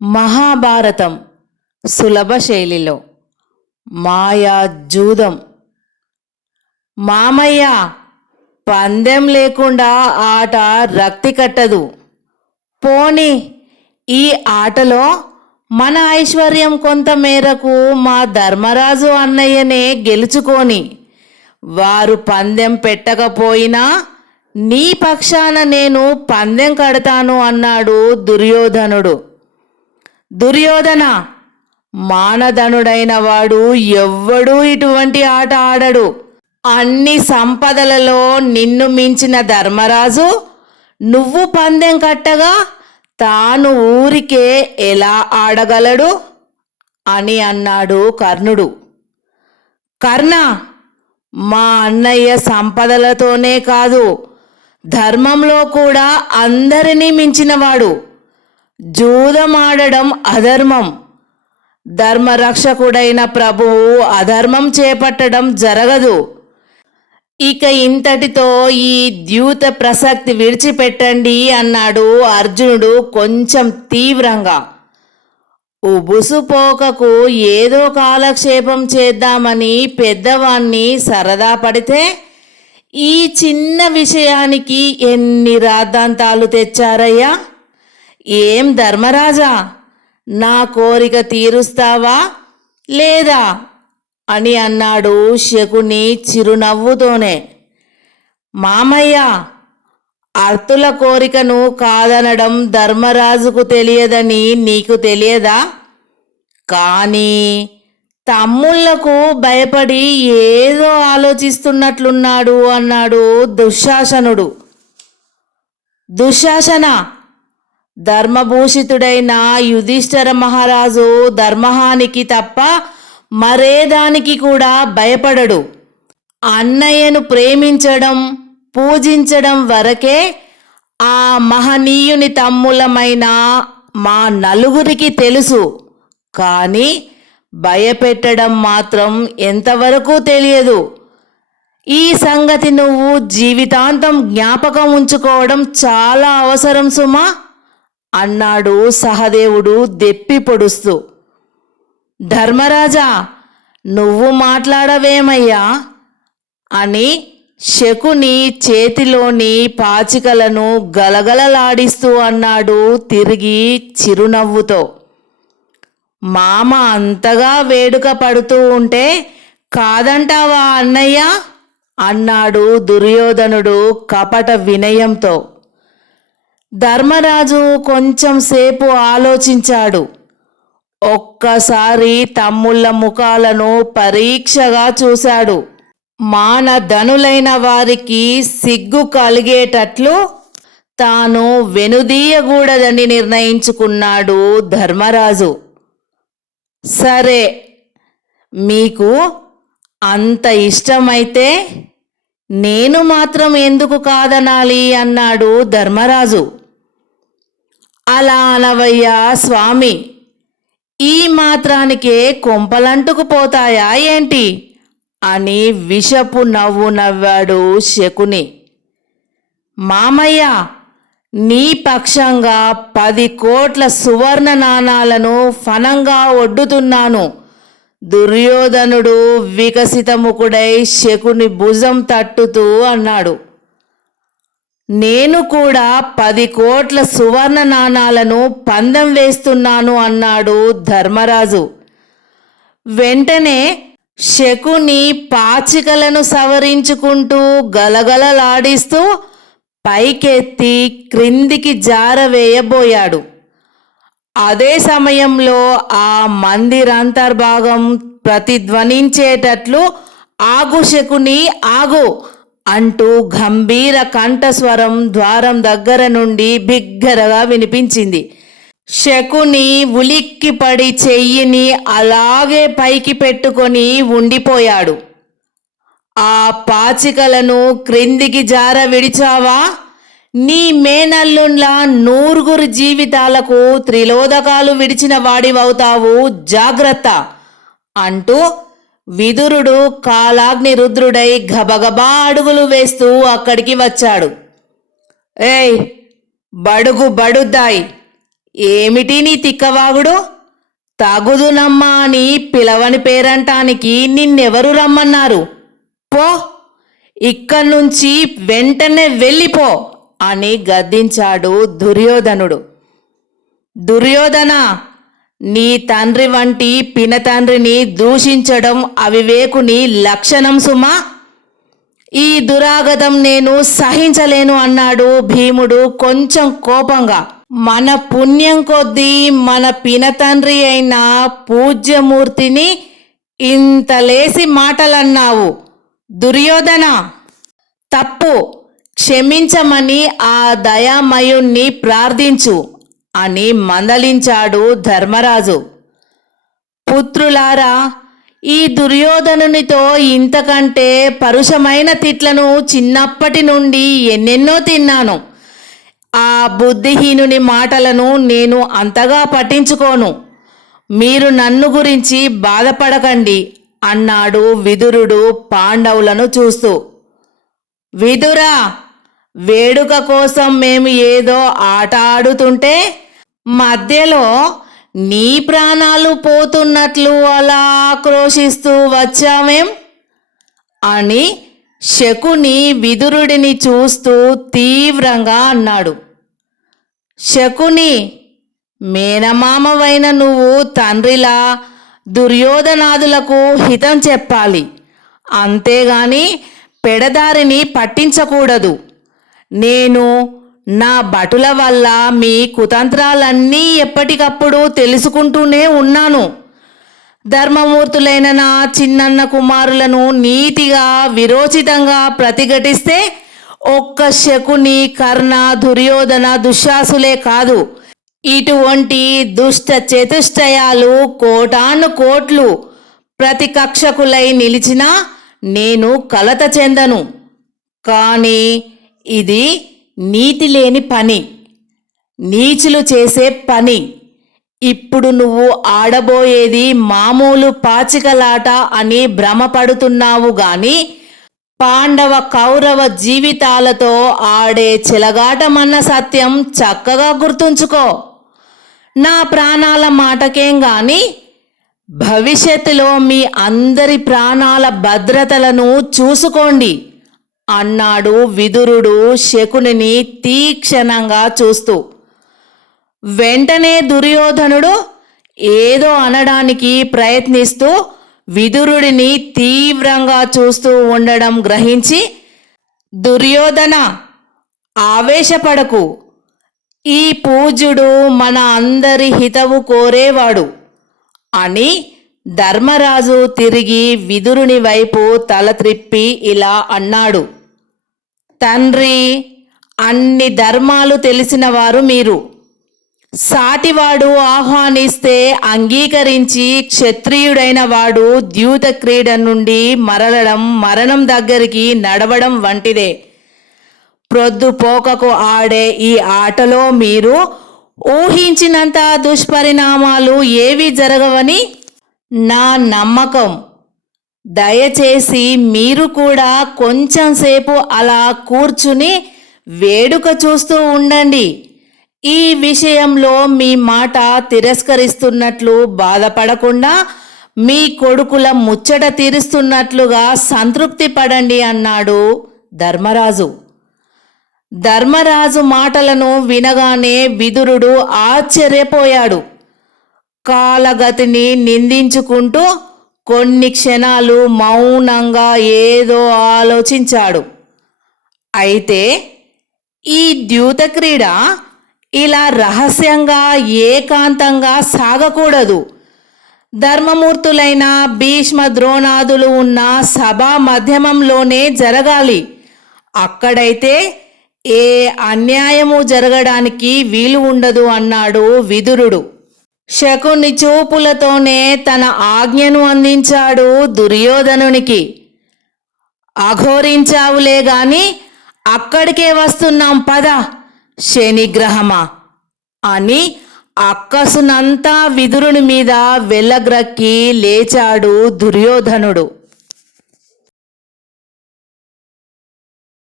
మహాభారతం సులభ శైలిలో మాయా జూదం. మామయ్య, పందెం లేకుండా ఆట రక్తి కట్టదు. పోనీ ఈ ఆటలో మన ఐశ్వర్యం కొంత మేరకు మా ధర్మరాజు అన్నయ్యనే గెలుచుకొని వారు పందెం పెట్టకపోయినా నీ పక్షాన నేను పందెం కడతాను అన్నాడు దుర్యోధనుడు. దుర్యోధన, మానధనుడైన వాడు ఎవ్వడూ ఇటువంటి ఆట ఆడడు. అన్ని సంపదలలో నిన్ను మించిన ధర్మరాజు నువ్వు పందెం కట్టగా తాను ఊరికే ఎలా ఆడగలడు అని అన్నాడు కర్ణుడు. కర్ణ, మా అన్నయ్య సంపదలతోనే కాదు, ధర్మంలో కూడా అందరినీ మించినవాడు. జూదమాడడం అధర్మం. ధర్మరక్షకుడైన ప్రభువు అధర్మం చేపట్టడం జరగదు. ఇక ఇంతటితో ఈ ద్యూత ప్రసక్తి విడిచిపెట్టండి అన్నాడు అర్జునుడు కొంచెం తీవ్రంగా. ఉబుసుపోకకు ఏదో కాలక్షేపం చేద్దామని పెద్దవాణ్ణి సరదా పడితే ఈ చిన్న విషయానికి ఎన్ని రాద్ధాంతాలు తెచ్చారయ్యా. ఏం ధర్మరాజా, నా కోరిక తీరుస్తావా లేదా అని అన్నాడు శకుని చిరునవ్వుతోనే. మామయ్య, అర్తుల కోరికను కాదనడం ధర్మరాజుకు తెలియదని నీకు తెలియదా? కానీ తమ్ముళ్లకు భయపడి ఏదో ఆలోచిస్తున్నట్లున్నాడు అన్నాడు దుశ్శాసనుడు. దుశ్శాసన, ధర్మభూషితుడైన యుధిష్ఠిర మహారాజు ధర్మహానికి తప్ప మరేదానికి కూడా భయపడడు. అన్నయ్యను ప్రేమించడం, పూజించడం వరకే ఆ మహనీయుని తమ్ములమైన మా నలుగురికి తెలుసు. కానీ భయపెట్టడం మాత్రం ఎంతవరకు తెలియదు. ఈ సంగతి నువ్వు జీవితాంతం జ్ఞాపకం ఉంచుకోవడం చాలా అవసరం సుమా అన్నాడు సహదేవుడు దెప్పి పొడుస్తూ. ధర్మరాజా, నువ్వు మాట్లాడవేమయ్యా అని శకుని చేతిలోని పాచికలను గలగలలాడిస్తూ అన్నాడు తిరిగి చిరునవ్వుతో. మామ అంతగా వేడుక పడుతూ ఉంటే కాదంటావా అన్నయ్య అన్నాడు దుర్యోధనుడు కపట వినయంతో. ధర్మరాజు కొంచెం సేపు ఆలోచించాడు. ఒక్కసారి తమ్ముళ్ళ ముఖాలను పరీక్షగా చూశాడు. మానధనులైన వారికి సిగ్గు కలిగేటట్లు తాను వెనుదీయకూడదని నిర్ణయించుకున్నాడు ధర్మరాజు. సరే, మీకు అంత ఇష్టమైతే నేను మాత్రం ఎందుకు కాదనాలి అన్నాడు ధర్మరాజు. అలా అనవయ్యా స్వామి, ఈ మాత్రానికే కొంపలంటుకు పోతాయా ఏంటి అని విషపు నవ్వు నవ్వాడు శకుని. మామయ్య, నీ పక్షంగా 10 కోట్ల సువర్ణ నాణాలను ఫనంగా ఒడ్డుతున్నాను. దుర్యోధనుడు వికసితముఖుడై శకుని భుజం తట్టుతూ అన్నాడు. నేను కూడా 10 కోట్ల సువర్ణ నాణాలను పందెం వేస్తున్నాను అన్నాడు ధర్మరాజు. వెంటనే శకుని పాచికలను సవరించుకుంటూ గలగలలాడిస్తూ పైకెత్తి క్రిందికి జారవేయబోయాడు. అదే సమయంలో ఆ మందిరాంతర్భాగం ప్రతిధ్వనించేటట్లు ఆగు శకుని ఆగు అంటూ గంభీర కంఠస్వరం ద్వారం దగ్గర నుండి బిగ్గరగా వినిపించింది. శకుని ఉలిక్కిపడి చెయ్యిని అలాగే పైకి పెట్టుకొని ఉండిపోయాడు. ఆ పాచికలను క్రిందికి జార విడిచావా, నీ మేనల్లుండ్లా 100 జీవితాలకు త్రిలోదకాలు విడిచిన వాడివవుతావు, జాగ్రత్త అంటూ విదురుడు కాలాగ్ని రుద్రుడై గబగబా అడుగులు వేస్తూ అక్కడికి వచ్చాడు. ఏయ్ బడుగు బడుద్దాయ్, ఏమిటి నీ తిక్కవాగుడు? తగుదునమ్మా అని పిలవని పేరంటానికి నిన్నెవరు రమ్మన్నారు? పో, ఇక్కడి నుంచి వెంటనే వెళ్ళిపో అని గద్దించాడు దుర్యోధనుడు. దుర్యోధన, నీ తండ్రి వంటి పినతండ్రిని దూషించడం అవివేకుని లక్షణం సుమా. ఈ దురాగతం నేను సహించలేను అన్నాడు భీముడు కొంచెం కోపంగా. మన పుణ్యం కొద్దీ మన పినతండ్రి అయిన పూజ్యమూర్తిని ఇంతలేసి మాటలన్నావు దుర్యోధన. తప్పు, క్షమించమని ఆ దయామయుణ్ణి ప్రార్థించు అని మందలించాడు ధర్మరాజు. పుత్రులారా, ఈ దుర్యోధనునితో ఇంతకంటే పరుషమైన తిట్లను చిన్నప్పటి నుండి ఎన్నెన్నో తిన్నాను. ఆ బుద్ధిహీనుని మాటలను నేను అంతగా పట్టించుకోను. మీరు నన్ను గురించి బాధపడకండి అన్నాడు విదురుడు పాండవులను చూస్తూ. విదురా, వేడుక కోసం మేము ఏదో ఆట ఆడుతుంటే మధ్యలో నీ ప్రాణాలు పోతున్నట్లు అలా ఆక్రోశిస్తూ వచ్చావేం అని శకుని విదురుడిని చూస్తూ తీవ్రంగా అన్నాడు. శకుని, మేనమామవైన నువ్వు తండ్రిలా దుర్యోధనాదులకు హితం చెప్పాలి, అంతేగాని పెడదారిని పట్టించకూడదు. నేను నా భటుల వల్ల మీ కుతంత్రాలన్నీ ఎప్పటికప్పుడు తెలుసుకుంటూనే ఉన్నాను. ధర్మమూర్తులైన నా చిన్నన్న కుమారులను నీతిగా విరోచితంగా ప్రతిఘటిస్తే ఒక్క శకుని, కర్ణ, దుర్యోధన, దుశ్శాసులే కాదు, ఇటువంటి దుష్ట చతుష్టయాలు కోటాను కోట్లు ప్రతికక్షకులై నిలిచినా నేను కలత చెందను. కానీ ఇది నీతి లేని పని, నీచులు చేసే పని. ఇప్పుడు నువ్వు ఆడబోయేది మామూలు పాచికలాట అని భ్రమపడుతున్నావు గాని పాండవ కౌరవ జీవితాలతో ఆడే చెలగాటమన్న సత్యం చక్కగా గుర్తుంచుకో. నా ప్రాణాల మాటకేం గాని భవిష్యత్తులో మీ అందరి ప్రాణాల భద్రతలను చూసుకోండి అన్నాడు విదురుడు శకునిని తీక్షణంగా చూస్తూ. వెంటనే దుర్యోధనుడు ఏదో అనడానికి ప్రయత్నిస్తూ విదురుడిని తీవ్రంగా చూస్తూ ఉండడం గ్రహించి, దుర్యోధన, ఆవేశపడకు, ఈ పూజ్యుడు మన అందరి హితవు కోరేవాడు అని ధర్మరాజు తిరిగి విదురుని వైపు తల త్రిప్పి ఇలా అన్నాడు. తండ్రి, అన్ని ధర్మాలు తెలిసినవారు మీరు. సాటివాడు ఆహ్వానిస్తే అంగీకరించి క్షత్రియుడైన వాడు ద్యూత క్రీడ నుండి మరలడం మరణం దగ్గరికి నడవడం వంటిదే. ప్రొద్దుపోకకు ఆడే ఈ ఆటలో మీరు ఊహించినంత దుష్పరిణామాలు ఏవి జరగవని నా నమ్మకం. దయచేసి మీరు కూడా కొంచెం సేపు అలా కూర్చుని వేడుక చూస్తూ ఉండండి. ఈ విషయంలో మీ మాట తిరస్కరిస్తున్నట్లు బాధపడకుండా మీ కొడుకుల ముచ్చట తీరుస్తున్నట్లుగా సంతృప్తి పడండి అన్నాడు ధర్మరాజు. ధర్మరాజు మాటలను వినగానే విదురుడు ఆశ్చర్యపోయాడు. కాలగతిని నిందించుకుంటూ కొన్ని క్షణాలు మౌనంగా ఏదో ఆలోచించాడు. అయితే ఈ ద్యూత క్రీడ ఇలా రహస్యంగా ఏకాంతంగా సాగకూడదు. ధర్మమూర్తులైన భీష్మ ద్రోణాదులు ఉన్న సభా మధ్యమంలోనే జరగాలి. అక్కడైతే ఏ అన్యాయము జరగడానికి వీలు ఉండదు అన్నాడు విదురుడు. శకుని చూపులతోనే తన ఆజ్ఞను అందించాడు దుర్యోధనునికి. అఘోరించావులే గాని అక్కడికే వస్తున్నాం పద శనిగ్రహమా అని అక్కసునంతా విదురుని మీద వెళ్ళగ్రక్కి లేచాడు దుర్యోధనుడు.